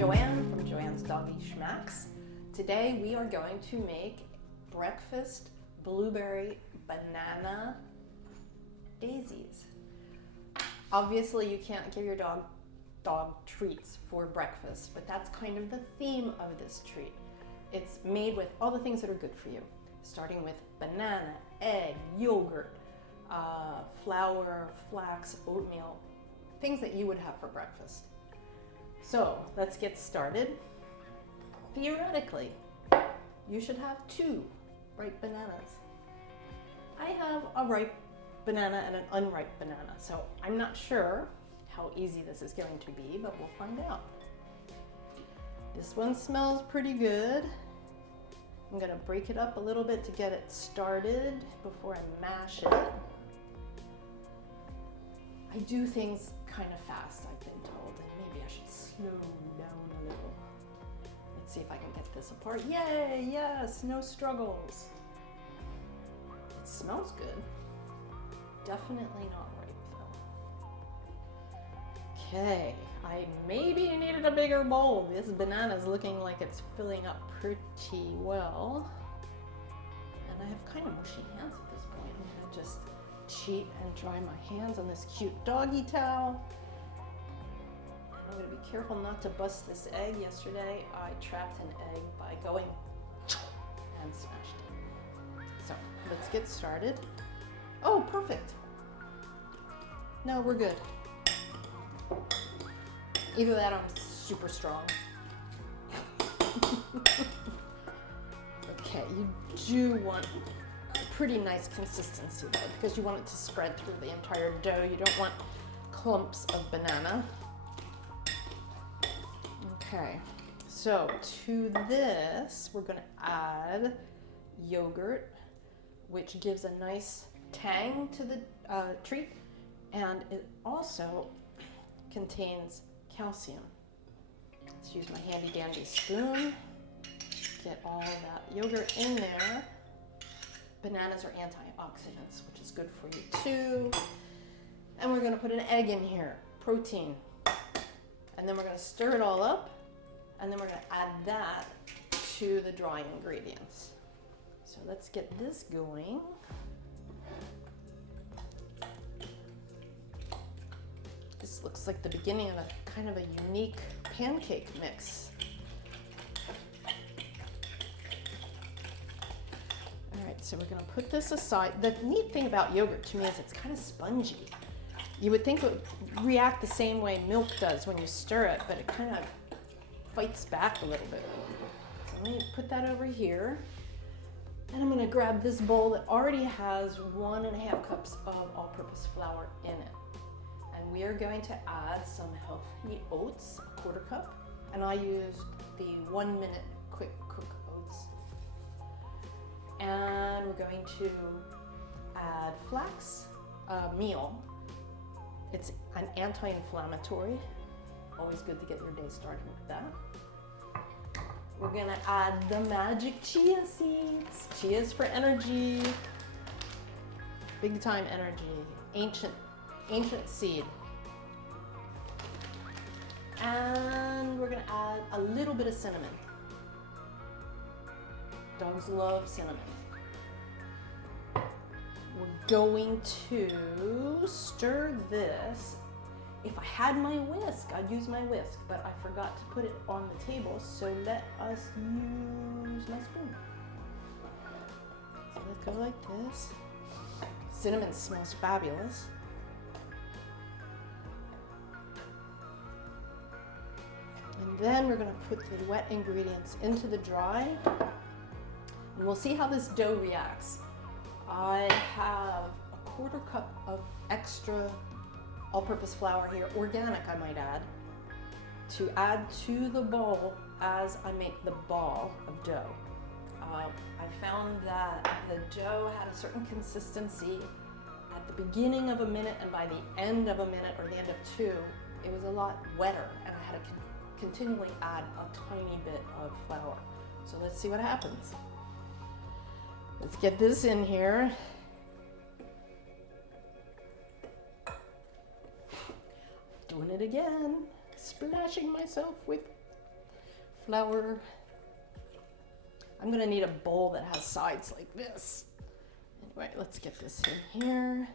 Joanne from Joanne's Doggy Schmacks. Today we are going to make breakfast blueberry banana daisies. Obviously you can't give your dog treats for breakfast, but that's kind of the theme of this treat. It's made with all the things that are good for you, starting with banana, egg, yogurt, flour, flax, oatmeal, things that you would have for breakfast. So let's get started. Theoretically, you should have 2 ripe bananas. I have a ripe banana and an unripe banana, so I'm not sure how easy this is going to be, but we'll find out. This one smells pretty good. I'm gonna break it up a little bit to get it started before I mash it. I do things kind of fast, I've been told, and maybe I should slow down a little. Let's see if I can get this apart. Yay, yes, no struggles. It smells good. Definitely not ripe though. Okay, I maybe needed a bigger bowl. This banana is looking like it's filling up pretty well. And I have kind of mushy hands at this point. I'm gonna just cheat and dry my hands on this cute doggy towel. I'm gonna be careful not to bust this egg. Yesterday, I trapped an egg by going and smashed it. So let's get started. Oh, perfect. No, we're good. Either that or I'm super strong. Okay, you do want a pretty nice consistency though, because you want it to spread through the entire dough. You don't want clumps of banana. Okay, so to this, we're gonna add yogurt, which gives a nice tang to the treat, and it also contains calcium. Let's use my handy dandy spoon. Get all that yogurt in there. Bananas are antioxidants, which is good for you too. And we're gonna put an egg in here, protein. And then we're gonna stir it all up, and then we're gonna add that to the dry ingredients. So let's get this going. This looks like the beginning of a kind of a unique pancake mix. All right, so we're gonna put this aside. The neat thing about yogurt to me is it's kind of spongy. You would think it would react the same way milk does when you stir it, but it kind of fights back a little bit. So let me put that over here. And I'm gonna grab this bowl that already has 1.5 cups of all-purpose flour in it. And we are going to add some healthy oats, 1/4 cup. And I used the 1-minute quick cook oats. And we're going to add flax meal. It's an anti-inflammatory. Always good to get your day started with that. We're gonna add the magic chia seeds. Chia's for energy. Big time energy. Ancient seed. And we're gonna add a little bit of cinnamon. Dogs love cinnamon. We're going to stir this. If I had my whisk, I'd use my whisk, but I forgot to put it on the table, so let us use my spoon. So let's go like this. Cinnamon smells fabulous. And then we're gonna put the wet ingredients into the dry, and we'll see how this dough reacts. I have 1/4 cup of extra all-purpose flour here, organic I might add, to add to the bowl as I make the ball of dough. I found that the dough had a certain consistency at the beginning of a minute, and by the end of a minute or the end of 2, it was a lot wetter, and I had to continually add a tiny bit of flour. So let's see what happens. Let's get this in here. Doing it again, splashing myself with flour. I'm gonna need a bowl that has sides like this. Anyway, let's get this in here.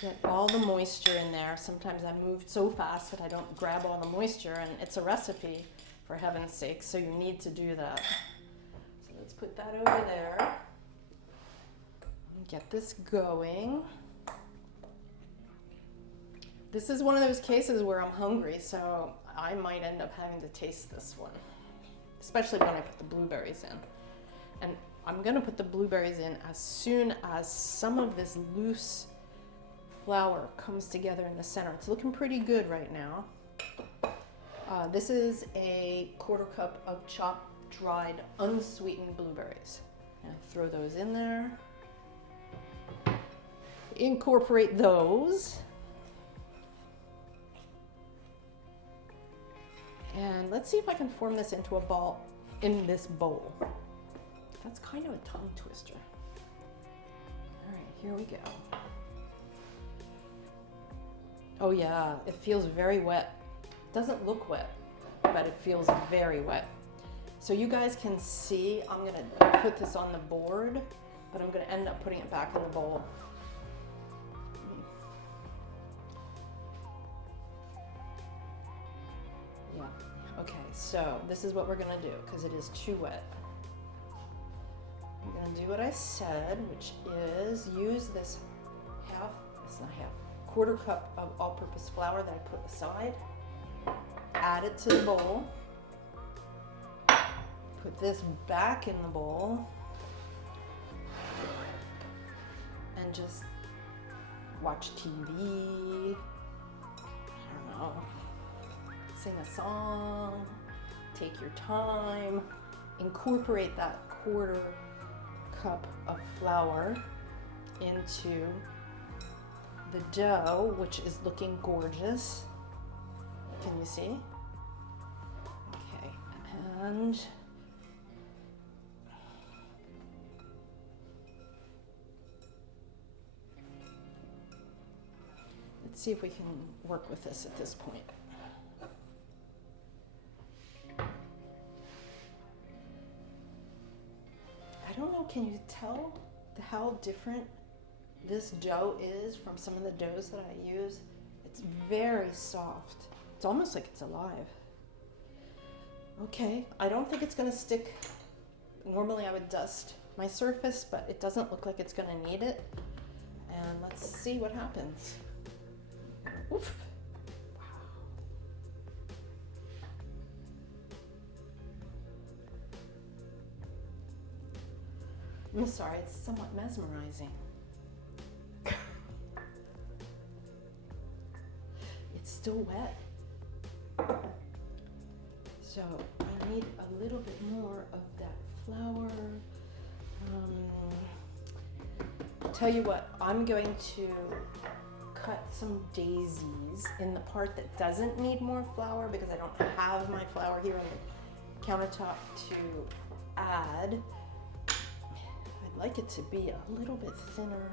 Get all the moisture in there. Sometimes I move so fast that I don't grab all the moisture, and it's a recipe, for heaven's sake, so you need to do that. So let's put that over there. And get this going. This is one of those cases where I'm hungry, so I might end up having to taste this one, especially when I put the blueberries in. And I'm gonna put the blueberries in as soon as some of this loose flour comes together in the center. It's looking pretty good right now. This is a 1/4 cup of chopped, dried, unsweetened blueberries. Now throw those in there. Incorporate those. And let's see if I can form this into a ball in this bowl. That's kind of a tongue twister. All right, here we go. Oh yeah, it feels very wet. Doesn't look wet, but it feels very wet. So you guys can see, I'm gonna put this on the board, but I'm gonna end up putting it back in the bowl. Yeah, okay, so this is what we're gonna do, because it is too wet. I'm gonna do what I said, which is use this it's not half, 1/4 cup of all-purpose flour that I put aside. Add it to the bowl. Put this back in the bowl. And just watch TV. I don't know. Sing a song. Take your time. Incorporate that 1/4 cup of flour into the dough, which is looking gorgeous. Can you see? Okay, and let's see if we can work with this at this point. I don't know, can you tell how different this dough is from some of the doughs that I use? It's very soft. It's almost like it's alive. Okay, I don't think it's gonna stick. Normally I would dust my surface, but it doesn't look like it's gonna need it. And let's see what happens. Oof. Wow. I'm sorry, it's somewhat mesmerizing. It's still wet. So I need a little bit more of that flour. Tell you what, I'm going to cut some daisies in the part that doesn't need more flour because I don't have my flour here on the countertop to add. I'd like it to be a little bit thinner.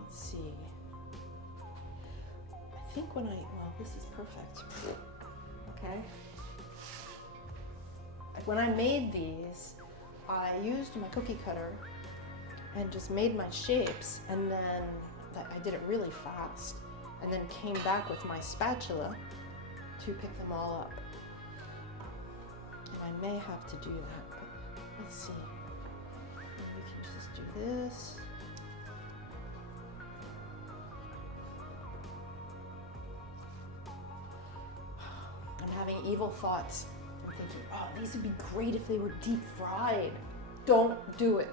Let's see. I think well, this is perfect. Okay. When I made these, I used my cookie cutter and just made my shapes, and then I did it really fast, and then came back with my spatula to pick them all up. And I may have to do that, but let's see. We can just do this. Having evil thoughts. I'm thinking, oh, these would be great if they were deep fried. Don't do it.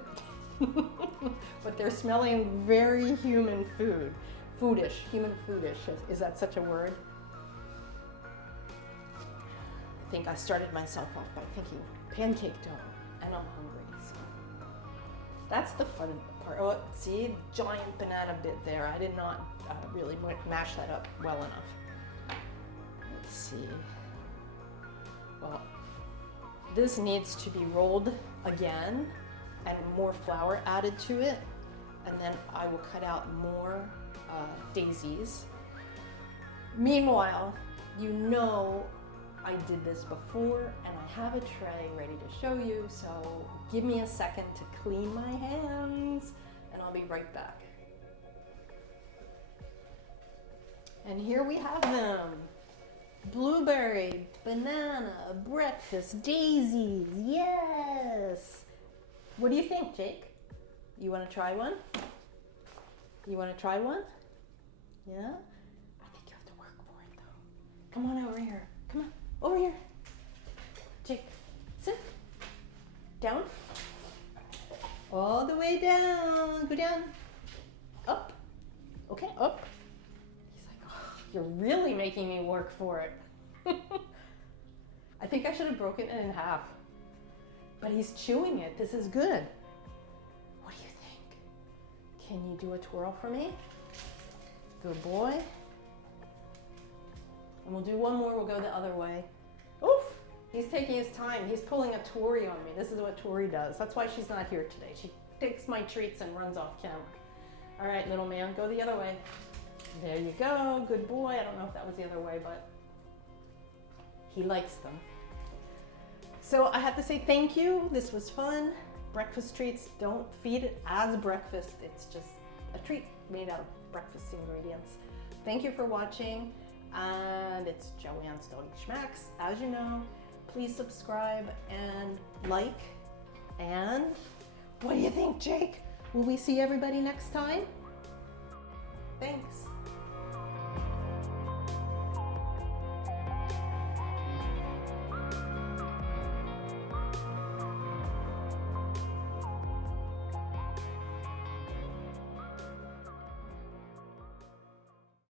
But they're smelling very human food. Foodish, human foodish. Is that such a word? I think I started myself off by thinking pancake dough, and I'm hungry. So that's the fun part. Oh, see, giant banana bit there. I did not really mash that up well enough. Let's see. Well, this needs to be rolled again and more flour added to it, and then I will cut out more daisies. Meanwhile, you know I did this before and I have a tray ready to show you, so give me a second to clean my hands and I'll be right back. And here we have them. Blueberry, banana, breakfast, daisies, yes! What do you think, Jake? You want to try one? You want to try one? Yeah? I think you have to work for it though. Come on over here. Come on, over here. Jake, sit. Down. All the way down. Go down. Up. Okay, up. He's like, oh, you're really making me work for it. I think I should have broken it in half. But he's chewing it. This is good. What do you think? Can you do a twirl for me? Good boy. And we'll do one more. We'll go the other way. Oof! He's taking his time. He's pulling a Tori on me. This is what Tori does. That's why she's not here today. She takes my treats and runs off camera. All right, little man, go the other way. There you go. Good boy. I don't know if that was the other way, but he likes them. So I have to say thank you. This was fun. Breakfast treats, don't feed it as breakfast. It's just a treat made out of breakfast ingredients. Thank you for watching. And it's Joanne's Doggy Schmacks. As you know, please subscribe and like. And what do you think, Jake? Will we see everybody next time? Thanks.